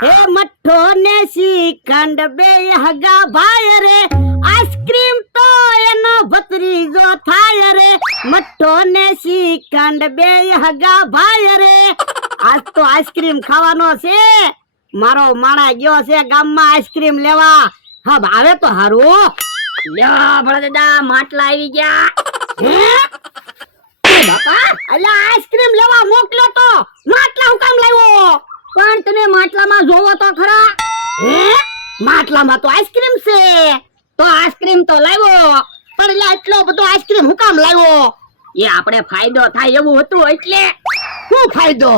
હે મઠ્ઠો ને શ્રીખંડ બે હગા ભાઈ રે, આઈસ્ક્રીમ તો એનો ભત્રીજો થાય રે, મઠ્ઠો ને શ્રીખંડ બે હગા ભાઈ રે, આજ તો આઈસ્ક્રીમ ખાવાનો છે, મારો માણા ગયો છે ગામમાં આઈસ્ક્રીમ લેવા, હા ભાવે તો હારું. લ્યો ભોળા માટલા આવી ગયા. હે બાપા, અલ્યા આઈસ્ક્રીમ લેવા મોકલ્યો તો માટલા હું કામ લાવ્યો? પણ તમે માટલામાં જોવો તો ખરા. હે માટલામાં તો આઈસ્ક્રીમ છે. તો આઈસ્ક્રીમ તો લાવ્યો, પણ એટલે એટલો બધો આઈસ્ક્રીમ હું કામ લાવ્યો? એ આપણે ફાયદો થાય એવું હતું એટલે. શું ફાયદો?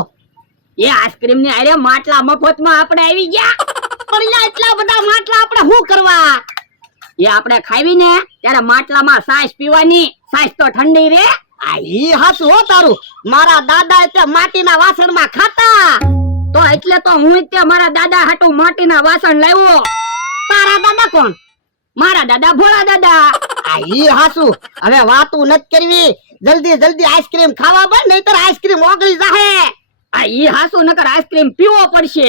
એ આઈસ્ક્રીમ ની આરે માટલા મફતમાં આપણે આવી ગયા. પણ એટલે એટલા બધા માટલા આપણે શું કરવા? એ આપણે ખાવીને ત્યારે માટલામાં છાશ પીવાની. છાશ તો ઠંડી રે. આ ઈ હાસું હો તારું. મારા દાદા એટલે માટીના વાસણમાં ખાતા. તો એટલે તો હું તે મારા દાદા હાટુ માટીના વાસણ લાવ્યો. તારા દાદા કોણ? મારા દાદા ભોળા દાદા. આ ઈ હાસું. હવે વાતું નથી કરવી, જલ્દી જલ્દી આઈસ્ક્રીમ ખાવા બન, નહીતર આઈસ્ક્રીમ ઓગળી જાહે. આ ઈ હાસુ નકર આઈસ્ક્રીમ પીવો પડશે.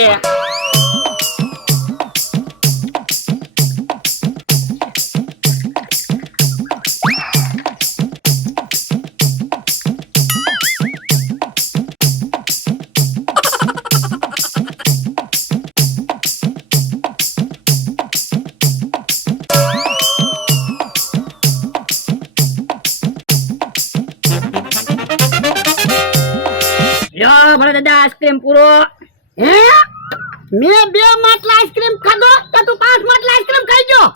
આઈસ્ક્રીમ પૂરો. હે મેં 2 માટલા આઈસ્ક્રીમ ખાધો તો તું 5 માટલા આઈસ્ક્રીમ ખાઈ ગયો?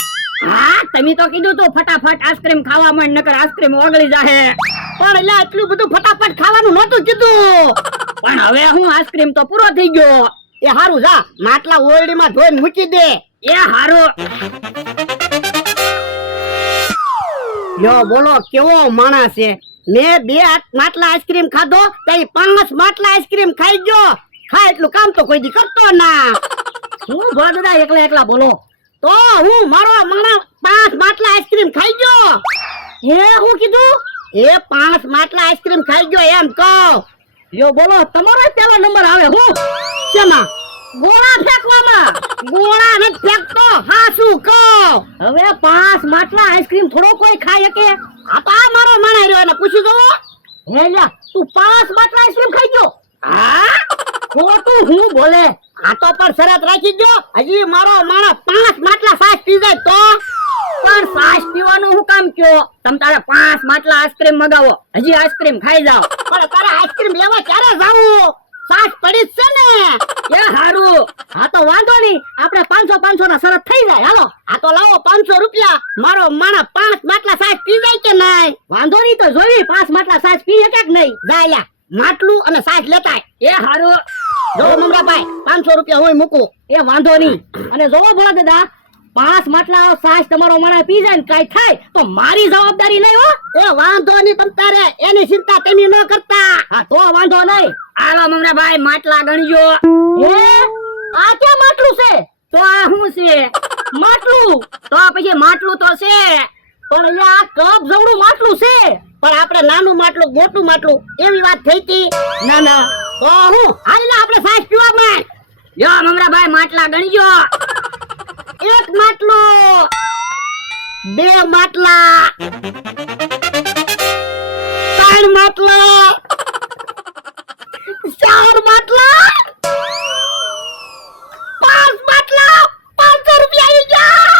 હા તમે તો કીધું તો ફટાફટ આઈસ્ક્રીમ ખાવા માંડ નકર આઈસ્ક્રીમ ઓગળી જાહે. પણ એટલે એટલું બધું ફટાફટ ખાવાનું નહોતું કીધું. પણ હવે હું આઈસ્ક્રીમ તો પૂરો થઈ ગયો. એ હારું જા માટલા ઓરડીમાં ધોઈને મૂકી દે. એ હારું. યો બોલો કેવો માણસ છે. મેં 2 માટલા આઈસ્ક્રીમ ખાધો તો 5 માટલા આઈસ્ક્રીમ ખાઈ ગયો. ખા એટલું કામ તો કોઈ દી કરતો ના. હું ભોળા એકલા એકલા બોલો તો હું મારો માણા 5 માટલા આઈસ્ક્રીમ ખાઈ ગયો. હે હું કીધું? એ 5 માટલા આઈસ્ક્રીમ ખાઈ ગયો એમ કહું. યો બોલો તમારો પહેલો નંબર આવે. હું શેમાં? ગોળા ફેંકવામાં. ગોળા નથી ફેંકતો, હાસું કહું. હવે 5 માટલા આઈસ્ક્રીમ થોડો કોઈ ખાય કે? આ તો આ મારો માણા રહ્યો એને પૂછી દો. હે લ્યા તું 5 માટલા આઈસ્ક્રીમ ખાઈ ગયો? હા ખોટું હું બોલે. આ તો પણ શરત રાખી ગયો, હજી મારો માણા 5 માટલા છાશ પી જાય તો. પણ છાશ પીવાનું હું કામ કયો? તમ તારે 5 માટલા આઈસ્ક્રીમ મગાવો, હજી આઈસ્ક્રીમ ખાઈ જાઓ. પણ તારે આઈસ્ક્રીમ લેવા ક્યારે જાવું? છાશ પડી જ છે ને. એ હારું. હા તો વાંધો નહીં, આપણે 500 ના શરત થઈ જાય. હાલો આ તો લાવો 500 રૂપિયા. મારો માણા 5 માટલા છાશ પી જાય કે નહીં? વાંધો નહીં તો જોઈ 5 માટલા છાશ પી શકે કે નહીં. જા લ્યા માટલું અને છાશ લેતાય. એ હારું. જો મમરાભાઈ 500 રૂપિયા હું મૂકું. એ વાંધો નહીં. અને જોવો ભોળા દાદા 5 માટલા છાશ તમારો માણા પી જાય ને કાઈ થાય તો મારી જવાબદારી નહીં હો. એ વાંધો નહીં તમ તારે, એની ચિંતા તમે ન કરતા. હા તો વાંધો નહીં. હાલો મમરાભાઈ માટલા ગણજો. હે આ ક્યાં માટલું છે? તો આ શું છે? માટલું. તો પછી માટલું તો છે, પણ અહીંયા આ કપ જવડું માટલું છે. પણ આપણે નાનું માટલું મોટું માટલું એવી વાત થઈ હતી. ના ના તો હું હાલ આપણે છાશ પીવા માંડ. લ્યો મમરાભાઈ માટલા ગણજો. 1 માટલું, 2 માટલા, 3 માટલા, 4 માટલા, 5 માટલા. 500 રૂપિયા આવી ગયા.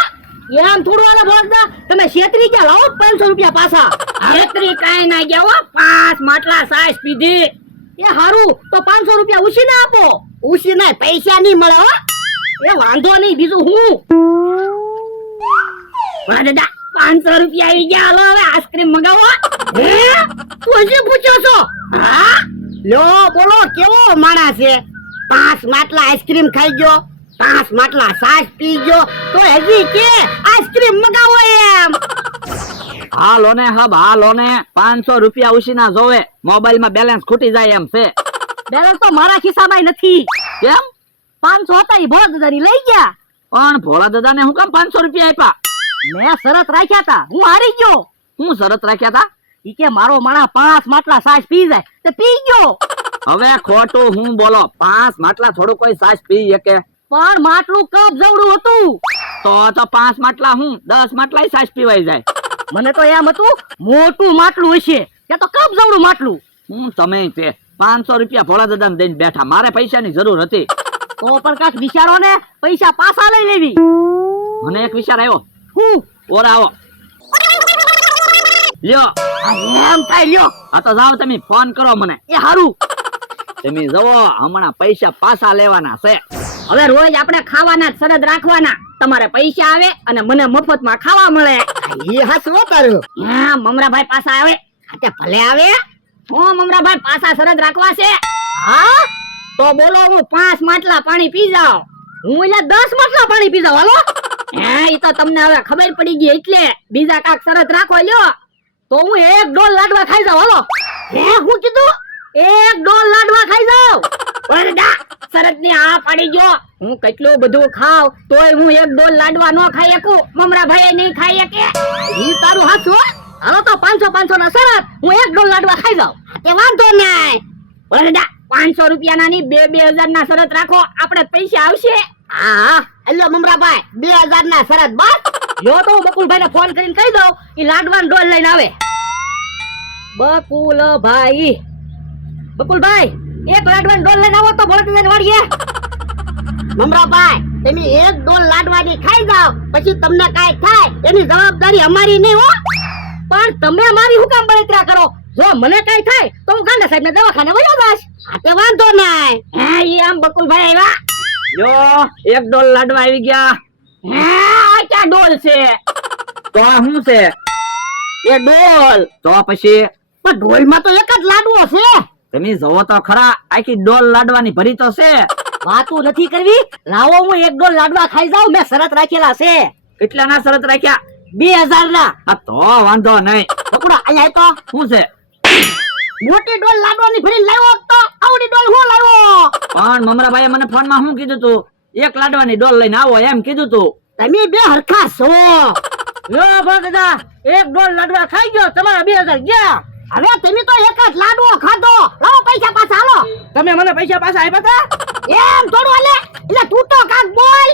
એમ થોડું આલે ભોળા, તમે છેતરી ગયા. લાવો 500 રૂપિયા પાછા. છેતરી કાઈ ના ગયા હો. 5 માટલા છાશ પીધી. એ હારું તો 500 રૂપિયા ઉછી ના આપો. ઉસી ના પૈસા નહીં મળે હો. એ વાંધો નહીં, બીજું હું ભોળા દાદા 500 રૂપિયા આવી ગયા. હાલો હવે આઈસ્ક્રીમ મગાવો. હે તું હજી પૂછ્યો છો? હા લ્યો બોલો કેવો માણસ છે. 5 માટલા આઈસ્ક્રીમ ખાઈ ગયો, 5 માટલા છાશ પી ગયો, તો હજી કે આઈસ્ક્રીમ મગાવો એમ. હાલો ને હબ, હાલો ને 500 રૂપિયા ઉછીના જોવે. મોબાઈલ માં બેલેન્સ ખૂટી જાય એમ છે. બેલેન્સ તો મારા ખિસ્સામાં નથી. કેમ? 500 હતા ઈ ભોળા દાદાની લઈ ગયા. પણ ભોળા દાદા ને હું કામ 500 રૂપિયા આપ્યા? મેં શરત રાખ્યા હતા, હું હારી ગયો. હું શરત રાખ્યા હતા? ઈ કે મારો માણા 5 માટલા છાશ પી જાય તે પી ગયો. હવે ખોટું હું બોલો. 5 માટલા થોડું કોઈ છાશ પી શકે? પણ માટલું કપ જવડું હતું. તો 5 માટલા હું 10 માટલા સાસ પીવાઈ જાય. મને તો એમ હતું મોટું માટલું હશે, કે તો કપ જવડું માટલું. હું તમે તે 500 રૂપિયા ભોળા દાદાને દઈને બેઠા, મારે પૈસાની જરૂર હતી. તો પણ કાંઈક વિચારો ને, પૈસા પાછા લઈ લેવી. મને એક વિચાર આવ્યો. હું ઓરા આવો લ્યો. એમ થાય લ્યો. આ તો જાઓ તમે ફોન કરો મને. એ હારું. તમે જવો હમણાં પૈસા પાછા લેવાના છે. હવે રોજ આપણે ખાવાના જ શરત રાખવાના. તમારે પૈસા આવે અને મને મફતમાં ખાવા મળે. એ હાસવો તારું. હા મમરાભાઈ પાછા આવે. તે ભલે આવે. હું મમરાભાઈ પાછા શરત રાખવા છે. હા તો બોલો, હું 5 માટલા પાણી પી જાઉં. હું એટલે 10 માટલા પાણી પી જાઉં. હાલો. હે ઈ તો તમને હવે ખબર પડી ગઈ, એટલે બીજા કાક શરત રાખો લ્યો. તો હું 1 ડોલ લાડવા ખાઈ જાઉં. હાલો. હે હું કીધું? 1 ડોલ લાડવા ખાઈ જાઉં. વરડા શરત ની આ પાડી ગયો. હું કેટલું બધું ખાવ તોય હું 1 ડોલ લાડવા ન ખાઈ શકું. મમરાભાઈ નહીં ખાઈ શકે. ઈ તારું હાચું હો. હાલો તો 500 ના શરત, હું 1 ડોલ લાડવા ખાઈ જાઉં. તે વાંધો નહીં. વરડા 500 રૂપિયાના ની 2000 ના શરત રાખો, આપણે પૈસા આવશે. હા હેલો મમરાભાઈ 2000 ના શરત બસ. જો તો હું બકુલભાઈ ને ફોન કરીને કહી દઉં, ઈ લાડવાનો ડોલ લઈને આવે. બકુલભાઈ, બકુલભાઈ 1 લાડવાનો ડોલ લઈને આવો તો ભોળા દાદાને વાડીએ. મમરાભાઈ તમે 1 ડોલ લાડવાની ખાઈ જાઓ, પછી તમને કાઈ થાય એની જવાબદારી અમારી નહીં હો. પણ તમે મારી હું કામ બળતરા કરો? જો મને કઈ થાય તો હું ગાંડા સાહેબ ને દવાખાને વયો જાશ. આ તે વાંધો નહીં. હે ઈ આમ બકુલભાઈ આવ્યા. યો 1 ડોલ લાડવા આવી ગયા. હે આ ક્યાં ડોલ છે? તો આ શું છે? એ ડોલ. તો પછી પણ ઢોલમાં તો એક જ લાડવો છે. તમે જોવો તો ખરા, આખી ડોલ લાડવાની ભરી તો છે. વાતું નથી કરવી. લાવો હું 1 ડોલ લાડવા ખાઈ જાઉં. મેં શરત રાખેલા છે કેટલાના શરત રાખ્યા? 2000 ના. આ તો વાંધો નહીં. પકડો અહીંયા તો શું છે? મોટી ડોલ લાડવાની ભરીને લાવ્યો તો આવડી ડોલ હું લાવ્યો. પણ મમરાભાઈએ મને ફોનમાં શું કીધું તું? 1 લાડવાની ડોલ લઈને આવો એમ કીધું તું. તમે બે હરખા છો. યો દાદા 1 ડોલ લાડવા ખાઈ ગયો, તમારા 2000 ગયા. હવે તમે તો એક જ લાડવો ખાધો. લાવો પૈસા પાછા હાલો. તમે મને પૈસા પાછા આપ્યા હતા? એમ થોડું હાલે. એટલે તું તો કાક બોલ.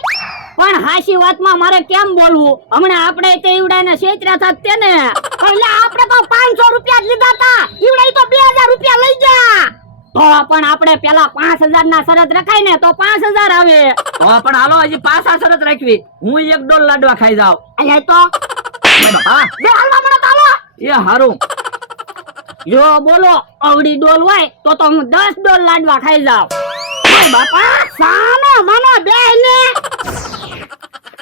પણ હાસી વાતમાં મારે કેમ બોલવું? હમણાં આપણે તે ઈવડાને છેતર્યા હતા તેને. એટલે આપણે તો 500 રૂપિયા જ લીધા હતા. ઈવડાઈ તો 2000 રૂપિયા લઈ ગયા. તો પણ આપણે પેલા 5000 ના શરત રખાય ને તો 5000 આવે. તો પણ હાલો હજી પાછા શરત રાખવી. હું 1 ડોલ લાડવા ખાઈ જાઉં. અહીંયા તો હા બે હાલવા મળો તો હાલો. એ હારું. જો બોલો અવડી ડોલ હોય તો હું 10 ડોલ લાડવા ખાઈ જાઉં. ઓય બાપા સાનો માનો બેને.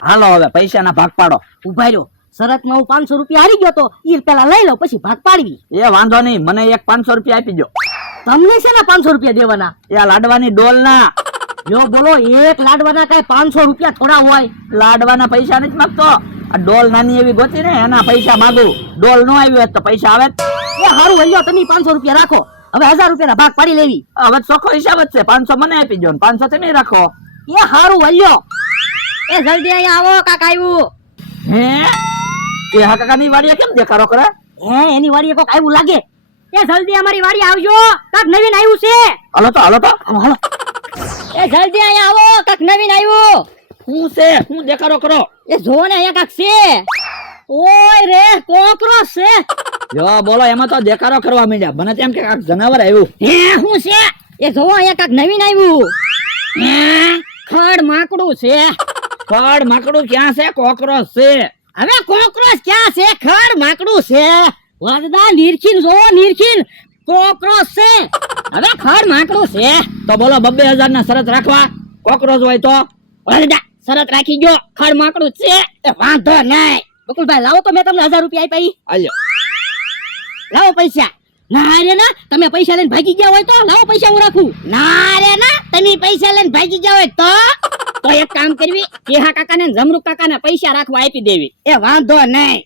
હાલો હવે પૈસાના ભાગ પાડો. ઉભા રહ્યો. શરતમાં હું 500 રૂપિયા હારી ગયો તો ઈ પેલા લઈ લો, પછી ભાગ પાડવી. એ વાંધો નહીં, મને એક 500 રૂપિયા આપી દો. તમને છે ને 500 રૂપિયા દેવાના? એ લાડવાની ડોલ ના. જો બોલો 1 લાડવાના કઈ 500 રૂપિયા થોડા હોય? લાડવાના પૈસા નથી માંગતો. આ ડોલ નાની એવી ગોતી ને એના પૈસા માંગુ. ડોલ નો આવી હોત તો પૈસા આવે જ. એ હારું હલ્યો, તમે 500 રૂપિયા રાખો. હવે 1000 રૂપિયાના ભાગ પાડી લેવી. હવે ચોખ્ખો હિસાબ જ છે. 500 મને આપી દો ને 500 તમે રાખો. એ હારું હલ્યો. એ જલ્દી અહીંયા આવો, કાક આવ્યું. હે એ હા કાકાની વાડીએ કેમ દેખાડો કરે? હે એની વાડીએ કોક આવ્યું લાગે. એ જલ્દી અમારી વાડી આવજો, કાક નવીન આવ્યું છે. હાલો તો હાલો તો હાલો. એ જલ્દી અહીંયા આવો, કાક નવીન આવ્યું. શું છે? શું દેખાડો કરો? એ જોવો ને અહીંયા કાક છે. ઓય રે કોકરોચ છે. જો બોલો, એમાં તો દેખાડો કરવા માંડ્યા. મને તેમ કે કાંઈક જનાવર આવ્યું. હે શું છે? એ જોવો અહીંયા કાક નવીન આવ્યું. હે ખડ માકડું છે. ખડ માકડું ક્યાં છે? કોકરોચ છે. હવે કોકરોચ ક્યાં છે? ખડ માકડું છે. વાદા નીરખીન જોવો, નીરખીન કોકરોચ છે. હવે ખડ માકડું છે. તો બોલો 2000 ના શરત રાખવા. કોકરોચ હોય તો વાદા શરત રાખી ગયો, ખડ માકડું છે. એ વાંધો નહીં. બકુલભાઈ લાવો તો મેં તમને 1000 રૂપિયા આપ્યા. આલ્યો. લાવો પૈસા. ના રે ના, તમે પૈસા લઈને ભાગી ગયા હોય તો લાવો પૈસા હું રાખું. ના રે ના, તમે પૈસા લઈને ભાગી ગયા હોય તો એક કામ કરવી, કેહા કાકાને ને જમરૂક કાકાને પૈસા રાખવા આપી દેવી. એ વાંધો નહીં.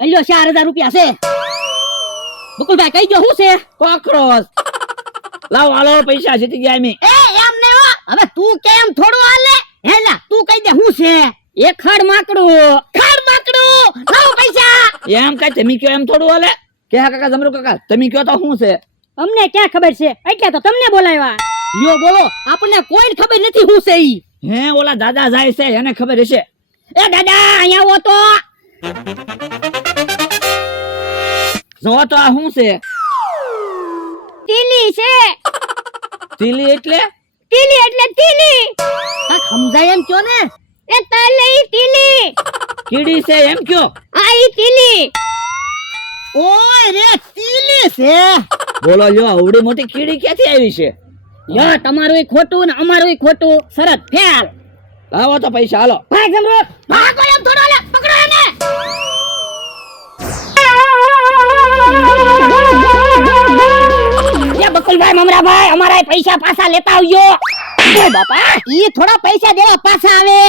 અલ્યો 4000 રૂપિયા છે. બકુલભાઈ કઈ ગયો શું છે? કોકરોચ. લાવો હાલો પૈસા જીતી ગયા અમે. એ એમ નહીં હો. હવે તું કેમ થોડું હાલે? હેલા તું કહી દે શું છે? એ ખડ માકડું. ખડ માકડું. લાવો પૈસા. એમ કઈ તમે કયો એમ થોડું હાલે? કે હા કાકા જમરૂ કાકા તમે કયો તો શું છે? અમને ક્યાં ખબર છે? એટલે તો તમને બોલાવ્યા. યો બોલો, આપણને કોઈ ખબર નથી શું છે ઈ. હે ઓલા દાદા જાય છે એને ખબર હશે. એ દાદા અહીંયા આવો તો. જો તો આ શું છે? તીલી છે. તીલી એટલે? તીલી એટલે તીલી. સમજાય એમ કયો ને. એ તલે ઈ તીલી. કીડી છે એમ કયો? આ ઈ તીલી. ઓય રે તીલી છે. બોલો લ્યો આવડી મોટી કીડી ક્યાંથી આવી છે? યો તમારું ખોટું ને અમારું ખોટું. શરત ફેલ. લાવો તો પૈસા હાલો. ભાઈ ગમરો ભાગો એમ થોડો લે પકડો એને. એ બકુલભાઈ મમરાભાઈ અમારા પૈસા પાછા લેતા આવજો. ઓય બાપા ઈ થોડા પૈસા દેવા પાછા આવે.